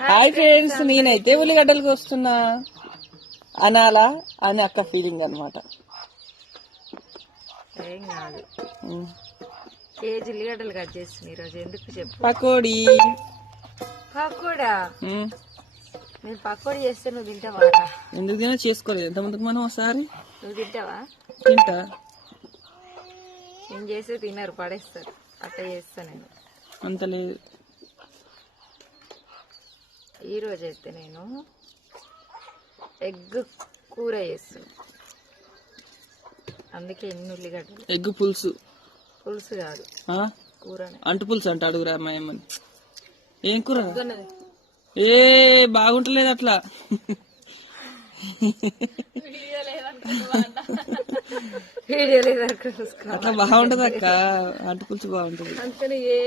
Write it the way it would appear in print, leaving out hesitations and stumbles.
Hi friends, నేనైతే ఉల్లిగడ్డలు కోస్తున్నా అనాలా అని అక్క ఫీలింగ్ అనమాట. ఏం కాదు, కేజీ ఉల్లిగడ్డలు కట్ చేస్తుంది ఈరోజు. ఎందుకు చెప్పు? పకోడీ. పకోడా? నేను పకోడీ చేస్తే నువ్వు తింటావా? ఎందుకు తినా, చేసుకోలేదు ఎంతమందికి మనం ఒకసారి. నువ్వు తింటావా? తింటా. నేను చేస్తే తినరు, పడేస్తారు. అట్లా చేస్తా నేను. అంత లేదు. ఈరోజు అయితే నేను ఎగ్ కూర చేస్తాను, అందుకే ఎన్ని ఉల్లిగడ్డలు. ఎగ్ పులుసు. పులుసు కాదు, కూరనే. అంటు పులుసు అంట. అడుగురా అమ్మాయమ్మని. ఏం కూర? ఏ బాగుంటలేదు అట్లా. వీడియో లేదనుకో, అట్లా బాగుంటది అక్క. అంటు పులుసు బాగుంటది. అందుకని ఏ